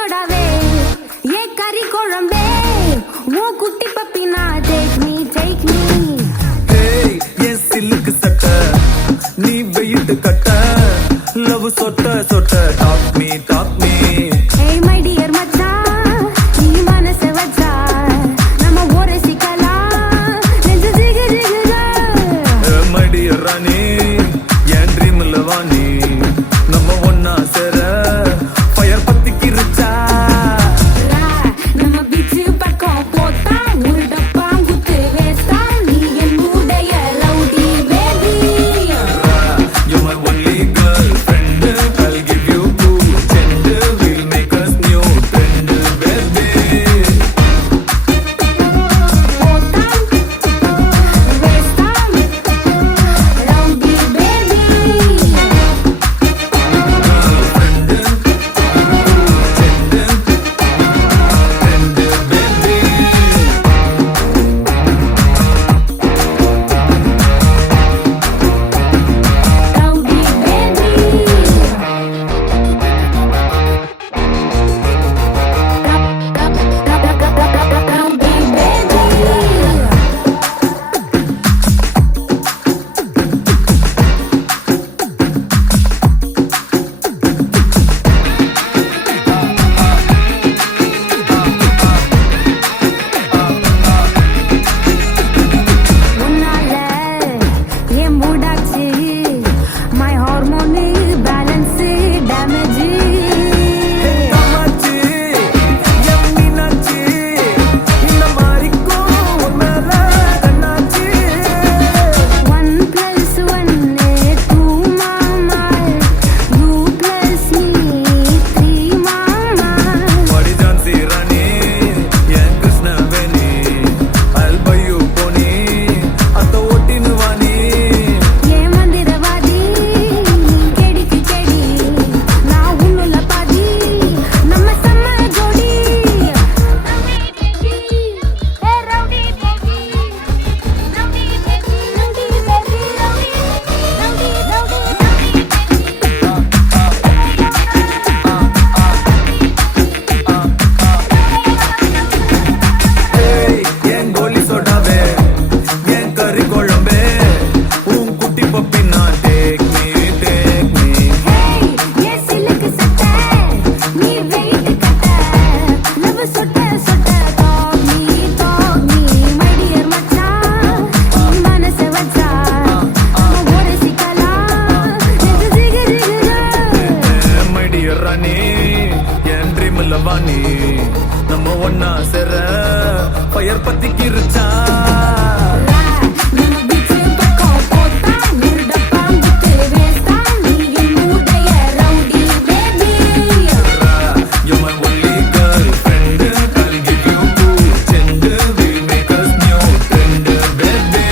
சோடாவே ஏ கறி குழம்பே ஓ குட்டி பப்பினா டேக் மீ ஏய் என் சில்லுக்கு சட்டை நீ வெயிட்டு கட்ட லவ் சொட்ட சொட்ட டாக் மீ ஏய் மை டியர் மச்சான் நீ மனச வச்சா நம்ம ஒரே சிக்கலாம் நெஞ்சு ஜிகு ஜிகுதா மை டியர் ராணி என் ட்ரீம்ல வாணி நம்ம ஒன்னா சேர ஃபயர் பத்திக்கிருச்சா நம்ம பீச்சு பக்கம் போட்டா ஒரு டப்பா குத்து வேஸ்டா நீ என் மூடைய rowdy baby You're my only girlfriend I'll give you 2 cent We'll make us new trend baby போட்டா வேஸ்டா ரவுடி பேபி ரவுடி பேபி உன்னால ஏன் மூடாச்சு my hormone balance damage Kamatchi என் மீனாட்சி இந்த மாறிக்கும் உன் மேல கண்ணாச்சி 1+1 2 மாமா you plus me 3 மாமா What is on Sirani N Krishnaveni I'll buy you pony அத்த ஓட்டின்னு வாணி ஏ மந்திரவாதி நீ கெடிக்கு செடி நான் உன்னுள்ள பாதி நம்ம செம்ம ஜோடி ரவுடி பேபி ரவுடி பேபி ஏய் என் கோலி சோடாவே என் கறி குழம்பே உன் குட்டி பப்பினா take me Hey, yes, look at that. Me wait kata. Love sotta sotta. Talk me, my dear macha. Nee manase vacha. Amma ore sikala. Niju jigu jigu. My dear ராணி என் ட்ரீம்ல வாணி நம்ம ஒன்னா சேர ஃபயர் பத்திக்கிருச்சா நம்ம பீச்சு பக்கம் போட்டா ஒரு டப்பா குத்து வேஸ்டா நீ என் மூடைய rowdy baby You're my only girlfriend I'll give you 2 cent We'll make us new trend baby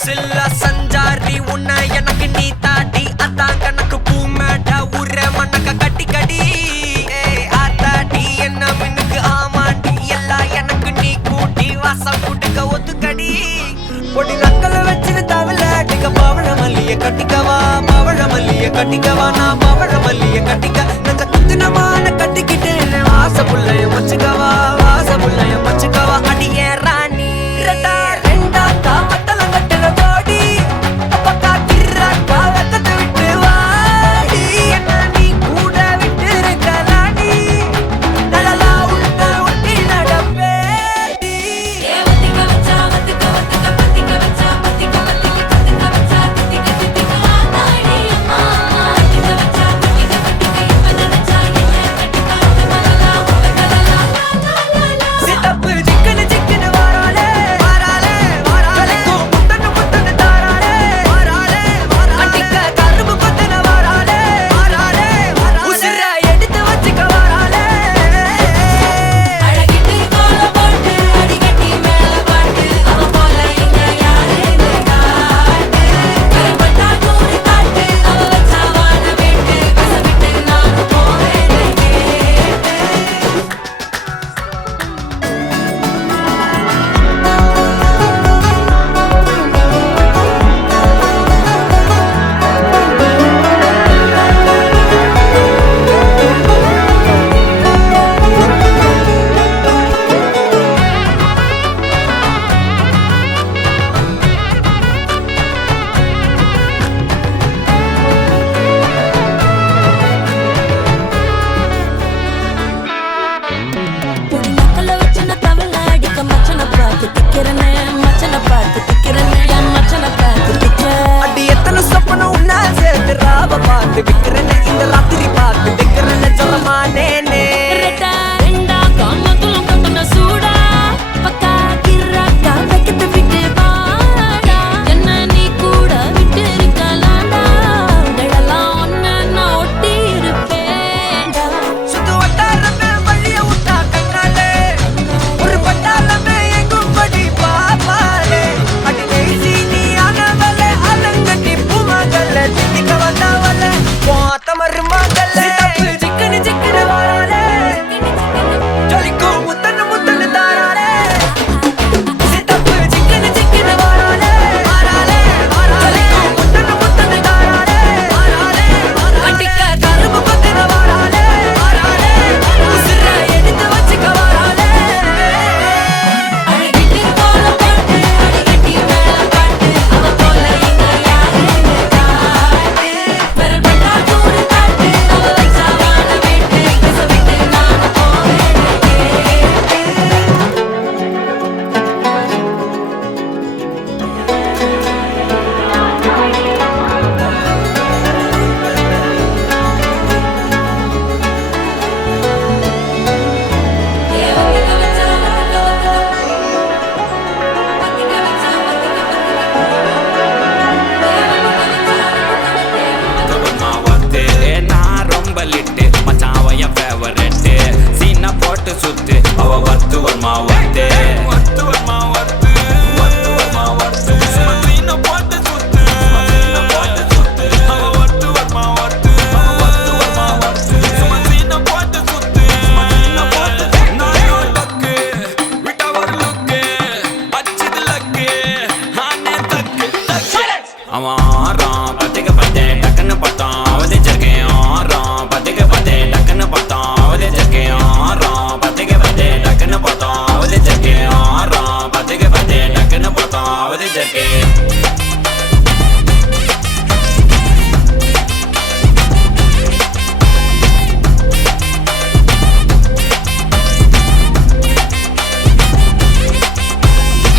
சில்ல சஞ்சாரி உன்னை எனக்கு நீ தாட்டி அதான் கணக்கு பூமேட்ட உர மண்ணக்க கட்டி கடி ஆத்தாட்டி என்ன மின்னுக்கு ஆமாண்டி எல்லாம் எனக்கு நீ கூட்டி வாசம் கூட்டுக்க ஒத்துக்கடி பொடி நக்கல வச்சுட்டு தவள அடிக்க பவழ மல்லிய கட்டிக்கவா நான் பவழ மல்லிய கட்டிக்க நெஞ்ச குத்தினமான கட்டிக்கிட்டு வாச புள்ளைய மச்சுக்கவா அடியே ராணி ரெட்டா ரெண்டா தாமத்தல கட்டுற ஜோடி அப்பக்கா கிர்ராக்கா வெக்கத்தை விட்டு வாடி என்ன நீ கூட விட்டு இருக்கலாடி நலலா உள்ள ஒட்டி நடப்பேடி ஏ ஒத்திக்க வச்ச மச்சனை பார்த்து திக்கிறேன் என் மச்சனை பார்த்து திக்கிறேன் அடி எத்தனை சொப்பனம் உன்னா சேர்த்து ராவ பார்த்து விக்கிறேன்னு இந்த ராத்திரி பார்த்து விக்கிறேன்னு சொல்ல மாட்டேனே ரெட்டா ரெண்டா காமத்துலும் கட்டுன சூடா பக்கா கிராக்கா வைக்கத்து விட்டு வாடா என்ன நீ கூட விட்டு இருக்கலாம்டா உடலாம் ஒன்னு நான் ஒட்டி இருப்பேன்டா சுத்து வட்டாரமே வழிய விட்டா கண்ணாலே ஒரு பட்டாளமே எங்கும் படி பாப்பாலே அடி பேசி நீ ஆனவளே அலங்கட்டி பூமகள திட்டிக்க வந்தவளே போத்த மருமகளே சிக்கனு சிக்கனு வாராலே ஜொலிக்கும் முத்தன்னு முத்தன்னு தாராலே சித்தப்பு சிக்கனு சிக்கனு வாராலே வாராலே ஜொலிக்கும் முத்தன்னு முத்தன்னு தாராலே வாராலே கட்டிக்க கரும்பு பத்தின வாராலே வாராலே உசுர எடுத்து வச்சுக்க வாராலே அழகிட்டு போல பாட்டு அடிக்கட்டி மேல பாட்டு அவ போல இங்க யாருன்னு காட்டு விரல் பட்டா தூரு காட்டு அவ வச்சா வாழ விட்டு பேச விட்டு நான் போவேன் நான் ரொம்ப லிட்டு மச்சான் அவன் என் ஃபேவரட்டு சீனா போட்டு சுத்து அவ வத்து வருமா வத்து வத்து வருமா வத்து வத்து வருமா வத்து சீனா போட்டு சுத்து போட்டு சுத்து அவ வத்து வருமா வத்து வத்து வருமா வத்து சீனா போட்டு சுத்து போட்டு நான் டக்கு விட்டா ஒரு லுக்கு அச்சது லக்கு ஆனே தக்கு அவன் ஆறான் பத்துக்கு பத்து டக்குன்னு பார்த்தான் அவதிச்சிருக்கேன் ஆறான் பத்துக்கு பத்து டக்குன்னு பார்த்தான் அவதிச்சிருக்கேன் ஆறான் பத்துக்கு பத்து டக்குன்னு பார்த்தான் அவதிச்சிருக்கேன் ஆறான் பத்துக்கு பத்து டக்குன்னு பார்த்தான் அவதிச்சிருக்கேன்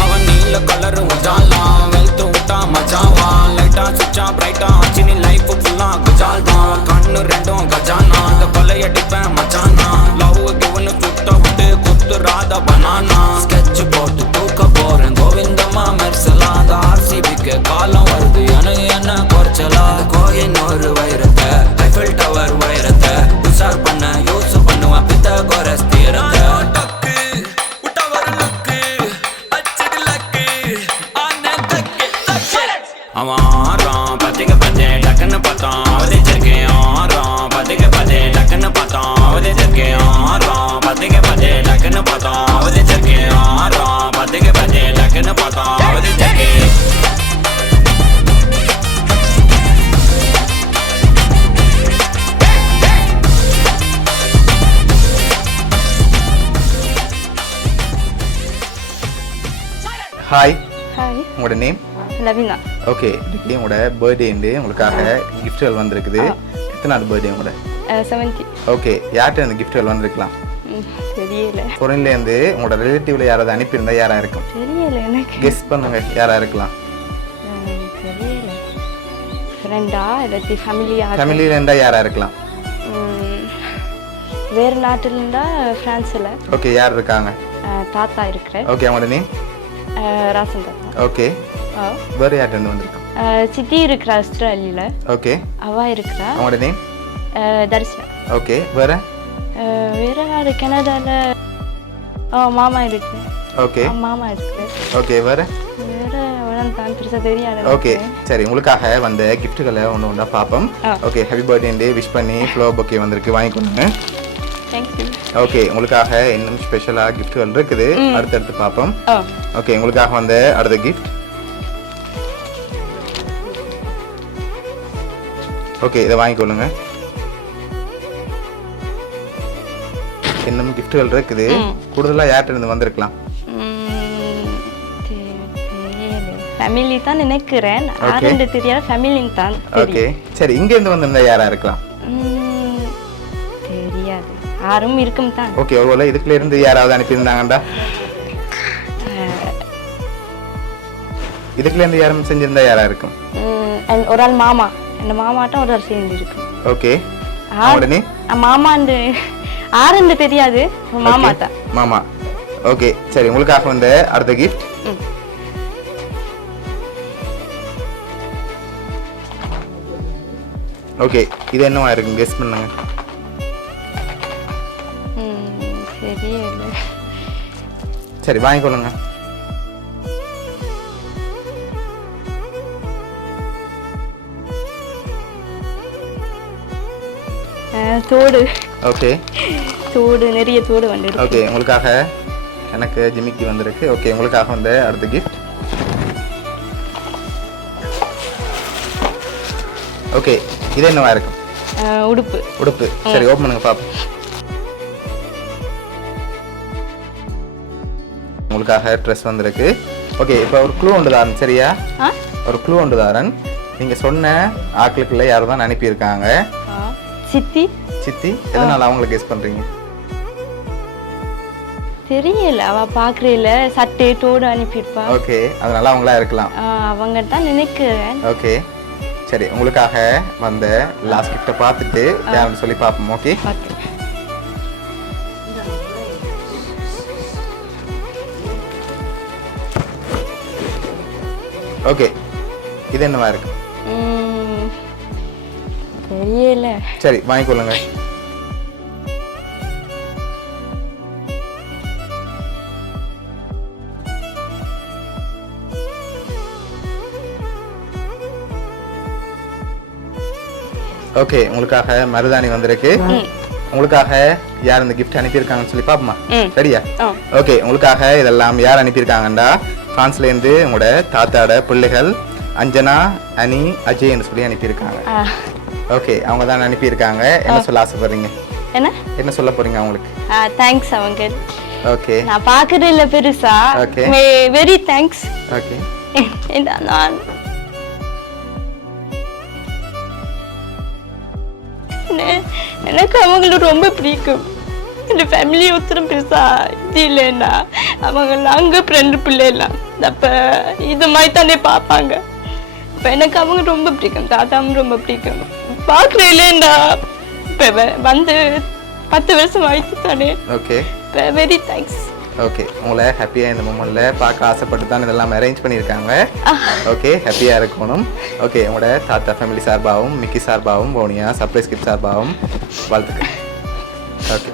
அவன் நீல கலரு உஜாலாம் வெல்த்து விட்டா மஜாவான் லைட்டா சுச்சா பிரைட்டா ஆச்சு நீ லைஃப் ஃபுல்லா குஜால் தான் கண்ணு ரெண்டும் கஜானா அந்த கொள்ளையடிப்பேன் மச்சானா லவ் கிவனு சுட்ட விட்டு குத்துறாத பனானா ஸ்கெட்ச் போட்டு தூக்க போறேன் கோவிந்தம்மா மெர்சலா அந்த ஆர்சிபிக்கு காலம் வருது எனக்கு என்ன குறைச்சலா கோயினூர் வைரத்தை ஐஃபில் டவர் வைரத்தை உஷார் பண்ண யூஸ் பண்ணுவேன் பித்த கோரஸ் தீரத்தை அவன் ஆறான் பத்துக்கு பத்து டக்குன்னு பார்த்தான் அவதிச்சிருக்கேன் ஆறான் பத்துக்கு பத்து டக்குன்னு பார்த்தான் அவதிச்சிருக்கேன் ஆறான் பத்துக்கு பத்து டக்குன்னு பார்த்தான் அவதிச்சிருக்கேன் ஆறான் பத்துக்கு பத்து டக்குன்னு பார்த்தான் அவதிச்சிருக்கேன் ஹாய் ஹாய் உங்களோட நேம் லவினா ஓகே இன்னைக்கு உங்களோட பர்த்டேண்டு உங்களுக்காக கிஃப்ட்கள் வந்திருக்குது எத்தனாவது பர்த்டே உங்களோட 70 ஓகே யார்கிட்ட அந்த கிஃப்ட்கள் வந்திருக்கலாம் தெரியல ஃபாரின்லேருந்து உங்களோட ரிலேட்டிவ்ல யாராவது அனுப்பியிருந்தா யாரா இருக்கும் தெரியல எனக்கு கெஸ் பண்ணுங்க யாரா இருக்கலாம் தெரியல ஃப்ரெண்டா இல்லாட்டி ஃபேமிலியா ஃபேமிலியில இருந்தா யாரா இருக்கலாம் வேறு நாட்டில் இருந்தா ஃப்ரான்ஸில் ஓகே யார் இருக்காங்க தாத்தா இருக்கிற ஓகே அவங்களோட நேம் ராசன் தாத்தா ஓகே வேறு யார்கிட்ட இருந்து வந்திருக்கோம் சித்தி இருக்கிற ஆஸ்திரேலியால ஓகே அவ இருக்கிறா அவங்களோட நேம் தர்ஷா ஓகே வேற வேற யாரு கனடால மாமா இருக்கு ஓகே மாமா இருக்கு ஓகே வேற வேற அவ்வளோதான் தான் பெருசாக தெரியாது ஓகே சரி உங்களுக்காக வந்த கிஃப்ட்டுகளை ஒன்று ஒன்றா பார்ப்போம் ஓகே ஹாப்பி பர்த்டே விஷ் பண்ணி ஃப்ளவர் பொக்கே வந்திருக்கு வாங்கிக்கொள்ளுங்க தேங்க்யூ ஓகே உங்களுக்காக இன்னும் ஸ்பெஷலாக கிஃப்ட்டுகள் இருக்குது அடுத்தடுத்து பார்ப்போம் ஓகே உங்களுக்காக வந்த அடுத்த கிஃப்ட் ஓகே இதை வாங்கிக்கொள்ளுங்க இன்னும் கிஃப்ட்டுகள் இருக்குது கூடுதலாக யார்கிட்ட இருந்து வந்திருக்கலாம் ஃபேமிலி தான் நினைக்கிறேன் யாருன்னு தெரியாது ஃபேமிலி தான் ஓகே சரி இங்க இருந்து வந்திருந்தா யாரா இருக்கலாம் தெரியாது யாரும் இருக்கும் தான் ஓகே ஒருவேளை இதுக்குள்ள இருந்து யாராவது அனுப்பியிருந்தாங்கடா இதுக்குலேருந்து யாரும் செஞ்சிருந்தா யாரா இருக்கும்? and ஒரு ஆள் மாமா அந்த மாமாட்டம் ஒரு ஆள் சேர்ந்து இருக்கு. ஓகே அவங்களோட மாமாண்டு ஆரண்டு தெரியாது மாமா தான். மாமா. ஓகே சரி, உங்களுக்காக வந்து அடுத்த கிஃப்ட். ஓகே இது என்னவா இருக்கு கெஸ் பண்ணுங்க. தெரியல. சரி வாங்கிக்கொள்ளுங்க. தோடு. ஓகே தோடு நிறைய தோடு வந்து. ஓகே உங்களுக்காக எனக்கு ஜிமிக்கி வந்திருக்கு. ஓகே உங்களுக்காக வந்து அடுத்த கிஃப்ட். ஓகே இது என்னவா இருக்கும்? உடுப்பு. உடுப்பு. சரி ஓப்பன் பண்ணுங்க பாப்போம். உங்களுக்காக ட்ரெஸ் வந்திருக்கு. ஓகே இப்போ ஒரு க்ளூ ஒன்று தாரன் சரியா? ஒரு க்ளூ ஒன்று தாரன். நீங்க சொன்ன ஆட்களுக்குள்ள யாரும் தான் அனுப்பியிருக்காங்க. சித்தி. சித்தி. எதனால அவங்கள கெஸ் பண்றீங்க? தெரியல, அவ பாக்குறீல சட்டை தோடு அனுப்பியிருப்பா. ஓகே அதனால அவங்களா இருக்கலாம். அவங்க தான் நினைக்கிறேன். ஓகே சரி உங்களுக்காக வந்த லாஸ்ட் கிஃப்ட்டை பார்த்துட்டு யாருன்னு சொல்லி பார்ப்போம். ஓகே ஓகே இது என்னவா இருக்கு? தெரியல. சரி வாங்கிக்கொள்ளுங்க. ஓகே உங்களுக்காக மருதாணி வந்திருக்கு. உங்களுக்காக யார் இந்த கிஃப்ட் அனுப்பியிருக்காங்கன்னு சொல்லி பாப்போமா? சரியா? ஓகே உங்களுக்காக இதெல்லாம் யார் அனுப்பியிருக்காங்கண்டா பிரான்ஸ்ல இருந்து உங்களோட தாத்தாட பிள்ளைகள் அஞ்சனா, அனி, அஜய் என்று சொல்லி அனுப்பியிருக்காங்க. ஓகே அவங்க தான் அனுப்பியிருக்காங்க. என்ன சொல்ல ஆசைப்படுறீங்க? என்ன சொல்ல போறீங்க அவங்களுக்கு? தேங்க்ஸ் அவங்க. ஓகே நான் பாக்குறது இல்ல பெருசா. Okay very thanks. ஓகே நான் எனக்கு அவங்கள ரொம்ப பிடிக்கும். இந்த ஃபேமிலி ஒருத்தரும் பெருசா இது இல்லைன்னா அவங்க அங்க ஃப்ரெண்டு பிள்ளைலாம் அப்ப இது மாதிரி தானே பார்ப்பாங்க. அப்ப எனக்கு அவங்க ரொம்ப பிடிக்கும், தாத்தாவும் ரொம்ப பிடிக்கும். பார்க்குறேன் இல்லைன்னா இப்போ வந்து 10 வருஷம் ஆயிடுச்சு தானே. Okay very thanks. ஓகே உங்களை ஹாப்பியாக இந்த மூமெண்ட்ல பார்க்க ஆசைப்பட்டு தான் இதெல்லாம் அரேஞ்ச் பண்ணியிருக்காங்க. ஓகே ஹாப்பியாக இருக்கணும். ஓகே உங்களோட தாத்தா ஃபேமிலி சார்பாகவும் மிக்கி சார்பாகவும் போனியா சர்ப்ரைஸ் கிஃப்ட் சார்பாகவும் வாழ்த்துக்கள். ஓகே